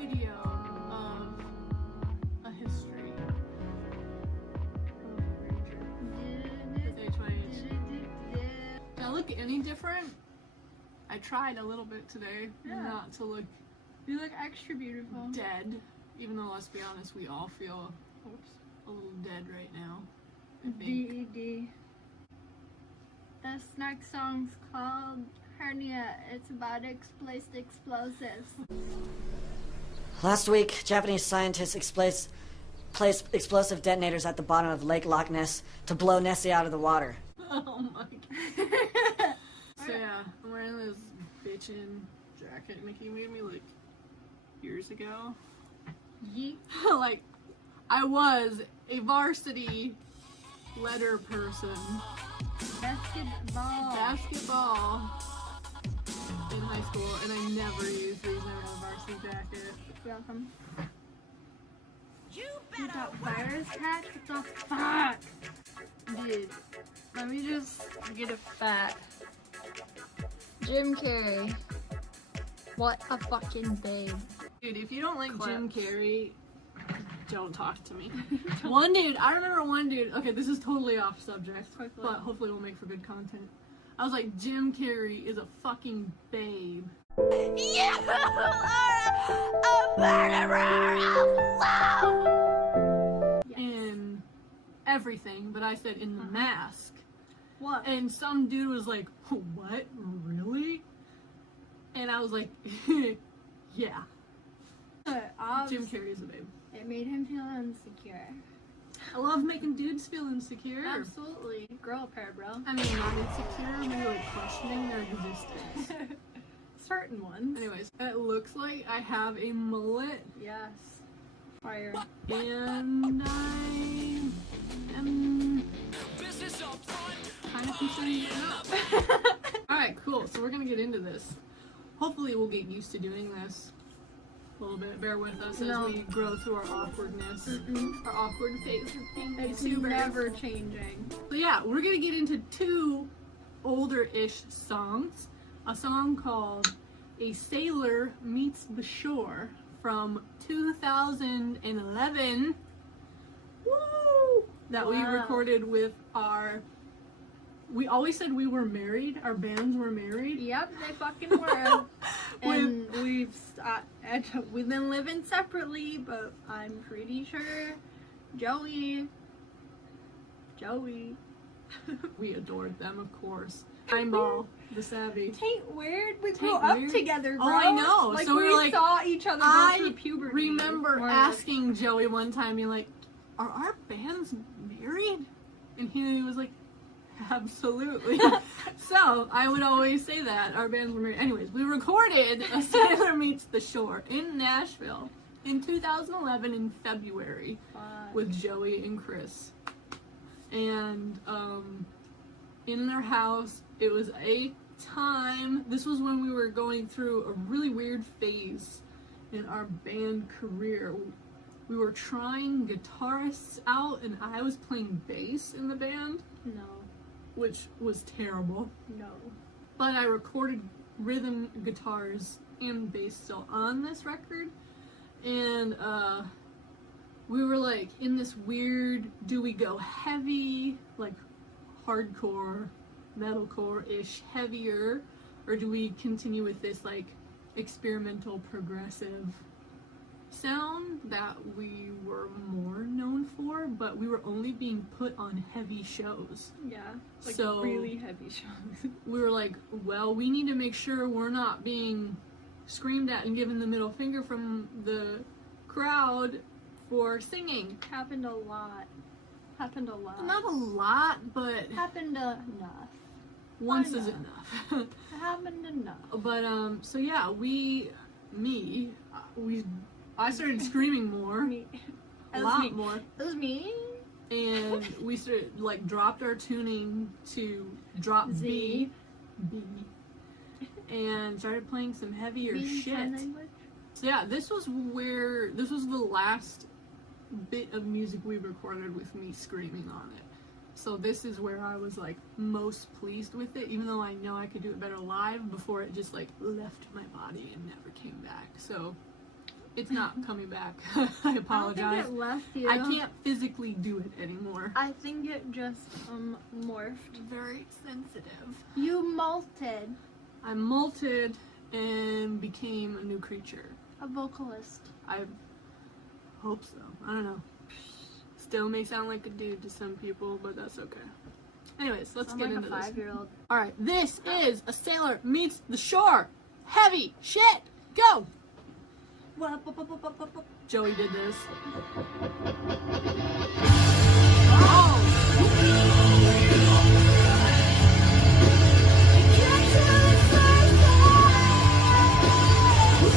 video of a history with HYH. Do I look any different? I tried a little bit today not to look You look extra beautiful. dead, even though, let's be honest, we all feel a little dead right now. I think. DED. This next song's called Hernia. It's about explosives. Last week, Japanese scientists placed explosive detonators at the bottom of Lake Loch Ness to blow Nessie out of the water. Oh my god. So yeah, I'm wearing this bitchin' jacket Nikki made me like years ago. Yeet. Like, I was a varsity letter person. Basketball in high school, and I never used these in a varsity jacket. Welcome. You got virus hack? What the fuck? Dude, let me just get a fact. Jim Carrey. What a fucking babe. Dude, if you don't like Claps. Jim Carrey, don't talk to me. One dude, I remember one dude, okay, this is totally off subject, but hopefully it'll make for good content. I was like, Jim Carrey is a fucking babe. You are a murderer of love! In everything, but I said in The Mask. What? And some dude was like, what? Really? And I was like, yeah. Jim Carrey is a babe. It made him feel insecure. I love making dudes feel insecure. Absolutely. Girl pair, bro. I mean, not insecure, maybe like questioning their existence. Certain ones. Anyways, it looks like I have a mullet, Yes. Fire. and I am kind of considering it up. Alright, cool. So we're gonna get into this. Hopefully we'll get used to doing this a little bit. Bear with us as we grow through our awkwardness. Our awkward phase of being It's YouTubers. never changing. So yeah, we're gonna get into two older-ish songs. A song called A Sailor Meets the Shore from 2011. Woo! That we Wow. recorded with we always said we were married, our bands were married. Yep, they fucking were. And we've been living separately, but I'm pretty sure Joey. We adored them, of course. Timeball, the Savvy. Tain't weird. We grew Tain't up weird? together, bro. Oh, I know. Like, So we were like, saw each other go I through puberty. remember More like- asking Joey one time, being like, are our bands married? And he was like, absolutely. So I would always say that our bands were married. Anyways, we recorded A Sailor Meets the Shore in Nashville in 2011 in February with Joey and Chris. And in their house, it was a time. This was when we were going through a really weird phase in our band career. We were trying guitarists out, and I was playing bass in the band, No. which was terrible. No. But I recorded rhythm guitars and bass still on this record, and we were like in this weird, do we go heavy, like hardcore, metalcore-ish, heavier, or do we continue with this like experimental progressive sound that we were more known for, but we were only being put on heavy shows. Yeah. Like So- really heavy shows. We were like, well, we need to make sure we're not being screamed at and given the middle finger from the crowd for singing. Happened a lot. Not a lot, but Happened enough. once is enough. enough. Happened enough. But so yeah, I started screaming more, Me. a That was lot me. more, That was me. and we started like dropped our tuning to drop Z. B, and started playing some heavier Me, shit. sign language. So yeah, this was the last bit of music we recorded with me screaming on it. So this is where I was like most pleased with it, even though I know I could do it better live before it just like left my body and never came back. So It's not coming back. I I don't think apologize. it left you. I can't physically do it anymore. I think it just morphed. Very sensitive. You molted. I molted and became a new creature. A vocalist. I hope so. I don't know. Still may sound like a dude to some people, but that's okay. Anyways, let's Sound get like into a this. 5-year-old. Alright, this is A Sailor Meets the Shore. Heavy shit. Go! Joey did this.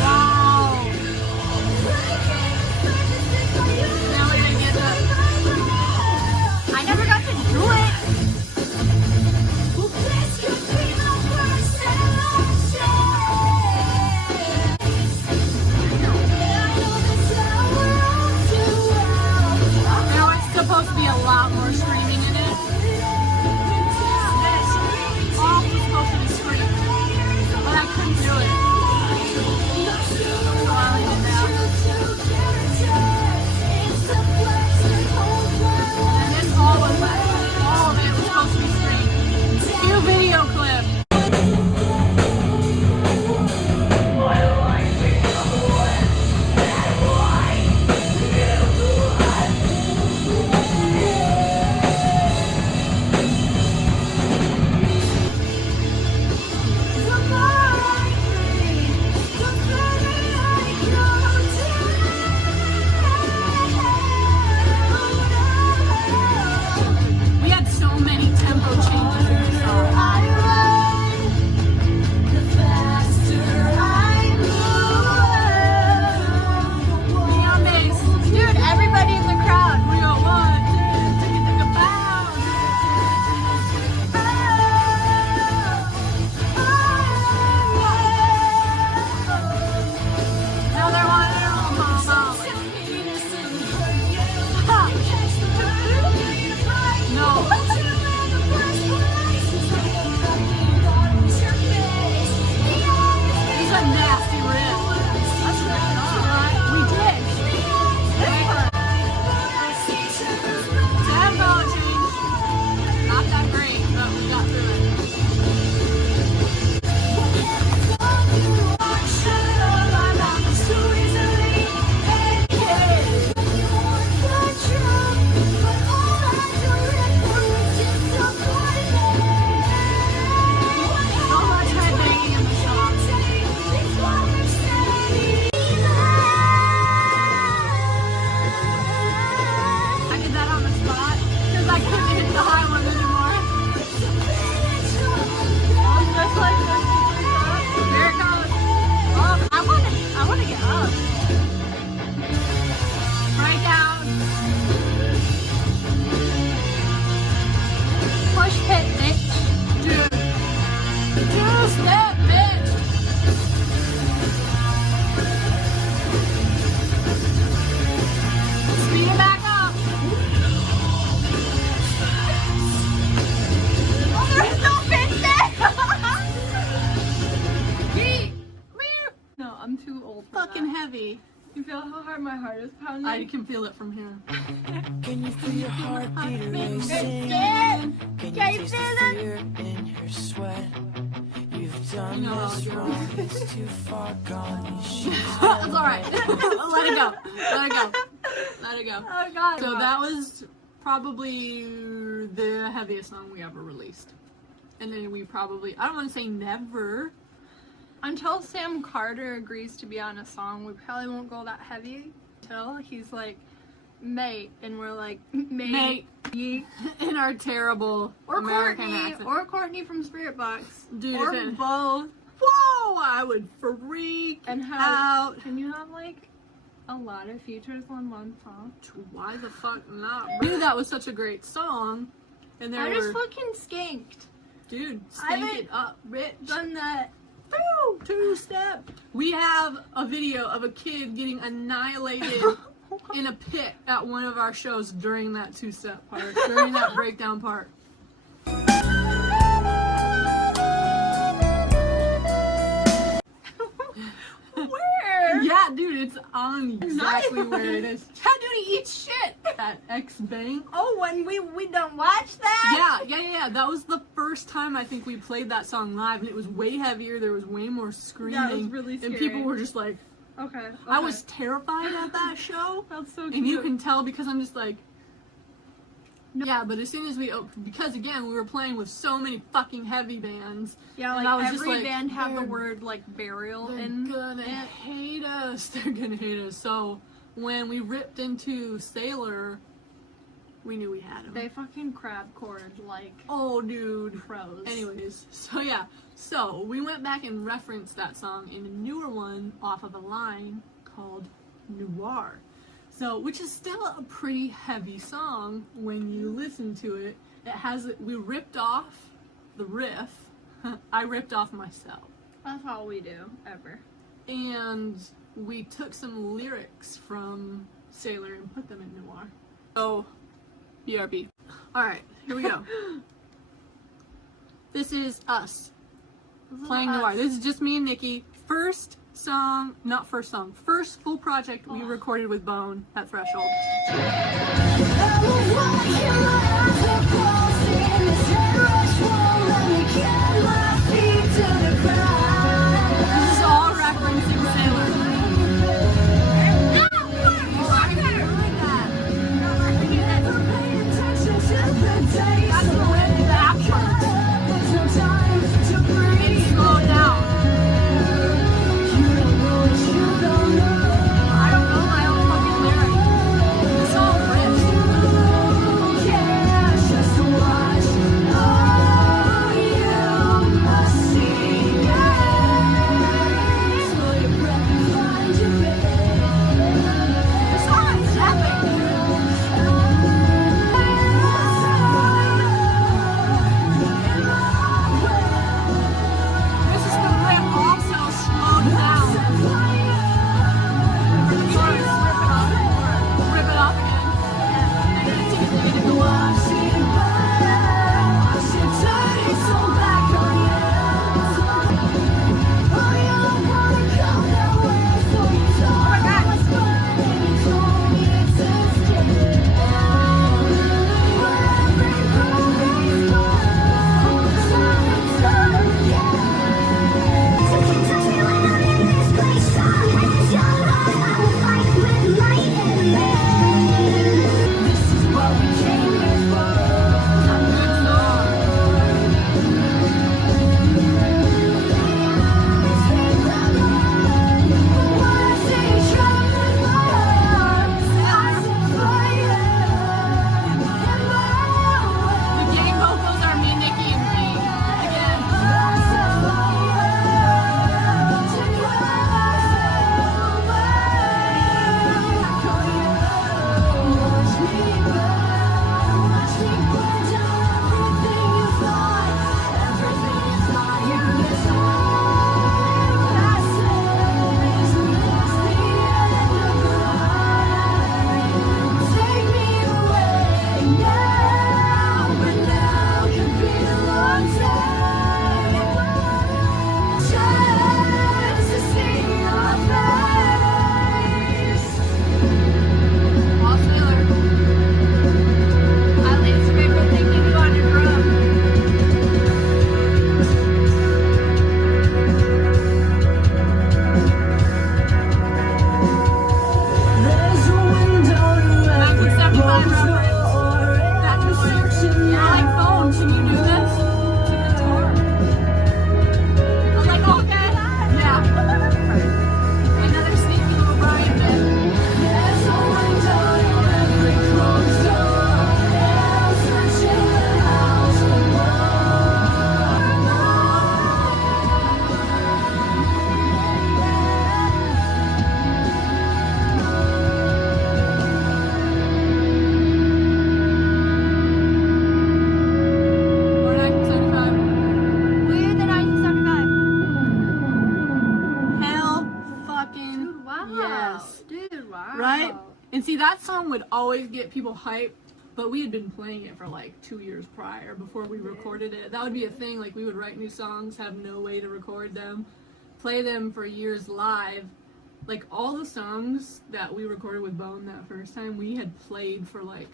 Wow! Now we're gonna get the... I never got to do it. Now it's supposed to be a lot more screaming in it. This all was supposed to be screaming, but I couldn't do it. So I laid it down. And this all of it was supposed to be screaming. Cue video clip. We had so many tempo changes in this song. Neon bass. Dude, everybody in the crowd. We go 1, 2, take a bow. Now they're wanting their own mama. No. This is a nasty riff. That's right on. We did. Tempo change. Not that great, but we got through it. So much headbanging in the song. I did that on the spot because I couldn't hit the high one anymore. Just like this. Here it goes. Oh, I wanna get up. Right down. Push pit, bitch. Dude. Two-step, bitch. Speed it back up. Oh, there's no pitch there. No, I'm too old for Fucking that. heavy. You feel how hard my heart is pounding? I can feel it from here. Can you feel your heartbeat racing? Can Can you you taste feel the fear in your sweat? You've done You know this how I wrong, it's too far gone. You should It's alright. Let it go. Let it go. Let it go. Oh god. So that was probably the heaviest song we ever released. And then we probably, I don't want to say never. Until Sam Carter agrees to be on a song, we probably won't go that heavy. Until he's like, mate, and we're like, mate. In our terrible Or American Courtney, accent. or Courtney from Spirit Box. Dude, or if it- both. Whoa, I would freak And how out. can you have like a lot of features on one song? Why the fuck not? I knew that was such a great song. And there I were, just fucking skanked. dude, I stank haven't it up, bitch. Done that. Woo, two-step. We have a video of a kid getting annihilated in a pit at one of our shows during that two-step part, during that breakdown part. Where? Yeah, dude, it's on exactly where it is. Yeah, dude, he eats shit. That X-Bang. Oh, when we don't watch that? Yeah. That was the first time I think we played that song live, and it was way heavier. There was way more screaming. Yeah, it was really scary. And people were just like, Okay. I was terrified at that show. That's so cute. And you can tell because I'm just like, yeah, but as soon as we, because again, we were playing with so many fucking heavy bands. Yeah, and like I was just every like, band had the they're- word like burial They're in gonna it. hate us. They're gonna hate us. So when we ripped into Sailor, we knew we had him. They fucking crab chord like Oh, dude. pros. Anyways, so yeah. So we went back and referenced that song in a newer one off of a line called Noir. So, which is still a pretty heavy song when you listen to it. It has, we ripped off the riff. I ripped off myself. That's all we do ever. And we took some lyrics from Sailor and put them in Noir. So, BRB. Alright, here we go. This is us playing Noir. This is just me and Nikki. First full project we recorded with Bone at Threshold. This is all referencing Sailor. That's the way the action. It's slowed down. I don't know my own fucking lyrics. It's all The song is epic. This is the riff also slowed down. Sorry, rip it off again. And then go up. The gang vocals are me, Nikki, and me. Again. All Sailor. Eileen's favorite thing to do on your drum. That noise. You're like, Bone, can you do this? It's a guitar. I'm like, okay. Yeah. Another sneaky little Brian bit. Or 1975. We're the 1975. Hell fucking Dude, wow. yes. Dude, wow. Right? And see, that song would always get people hyped, but we had been playing it for like 2 years prior before we recorded it. That would be a thing, like we would write new songs, have no way to record them, play them for years live, like all the songs that we recorded with Bone that first time, we had played for like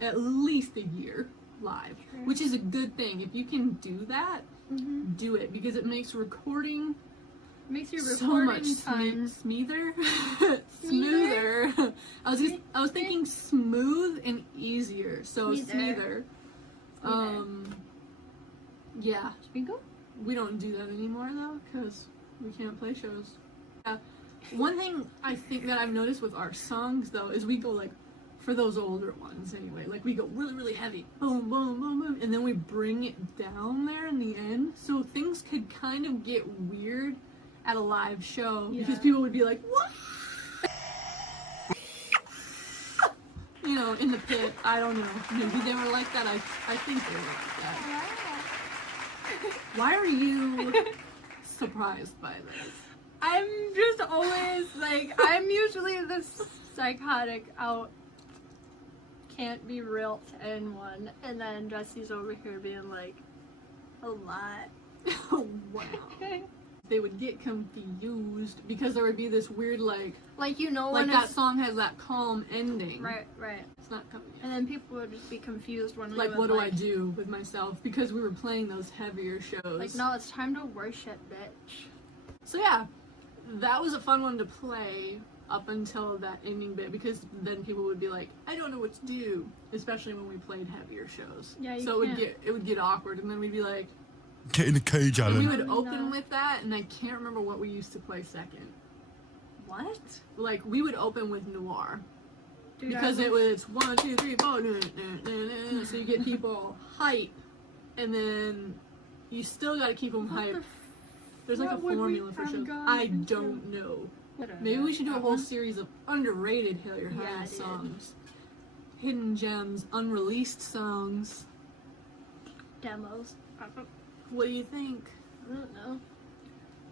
at least a year live, Sure. which is a good thing. If you can do that, Mm-hmm. do it, because it makes recording Makes your so recording much time. smoother. Smoother. I was thinking smooth and easier. So Smoother. smoother. Yeah, Sprinkle? we don't do that anymore though, because we can't play shows. Yeah. One thing I think that I've noticed with our songs though is we go like, for those older ones anyway, like we go really, really heavy, boom, boom, boom, boom, and then we bring it down there in the end, so things could kind of get weird at a live show, because Yeah. people would be like, what? You know, in the pit, I don't know, maybe they were like that, I think they were like that. Why are you surprised by this? I'm just always like, I'm usually this psychotic out, can't be real to anyone, and then Jesse's over here being like, a lot. Oh, wow. They would get confused because there would be this weird like Like, you know, like when that it's, song has that calm ending. right, It's not coming and in. then people would just be confused when we Like, would, what do I like, do with myself? Because we were playing those heavier shows. Like, no, it's time to worship, bitch. So yeah, that was a fun one to play up until that ending bit, because then people would be like, I don't know what to do, especially when we played heavier shows. Yeah, you so can't. it would get awkward, and then we'd be like, Get in the cage, and we Alan. would Oh, open no. with that, and I can't remember what we used to play second. What? Like, we would open with Noir. Dude, Because I it wish- was 1, 2, 3, 4, so you get people hype, and then you still gotta keep them What hype. the There's like a what would we formula for have shows. gone I into? don't know. f- Maybe we should do a that whole one? series of underrated Hail Your Yeah, Highness dude. songs, hidden gems, unreleased songs. Demos. What do you think? I don't know.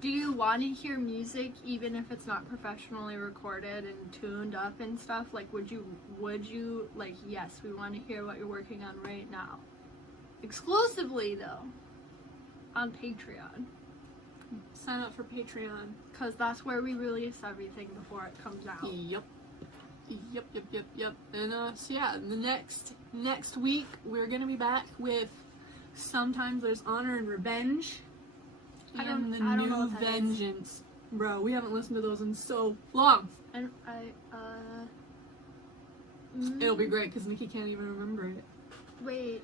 Do you want to hear music even if it's not professionally recorded and tuned up and stuff? Like, would you like, yes, we want to hear what you're working on right now. Exclusively though, on Patreon, Sign up for Patreon. because that's where we release everything before it comes out. Yep. And so yeah, the next week we're gonna be back with Sometimes There's Honor and Revenge. I don't And the know new what that is. Vengeance. Bro, we haven't listened to those in so long. And It'll be great because Nikki can't even remember it. wait,